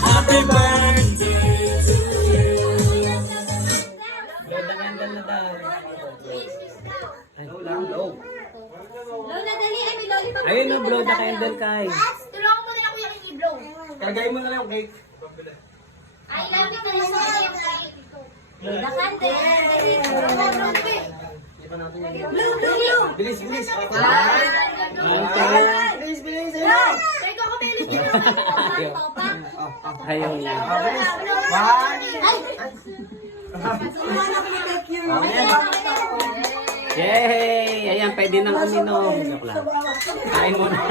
Happy birthday to you. Lola, dali. Ay, may lollipop. Ayun na, blow the candle, Kai. Tulungan mo din ako yung i-blow. Kagay mo na lang yung cake. Ay, lapit na lang sa yung cake. Blow the candle. Dali. Blow, blow, blow. Bilis, bilis. Bilis, bilis. Kaya ko ako may lipstick. Ayaw na. Yay! Ayan, pwede nang uminom. Joke lang. Kain mo na.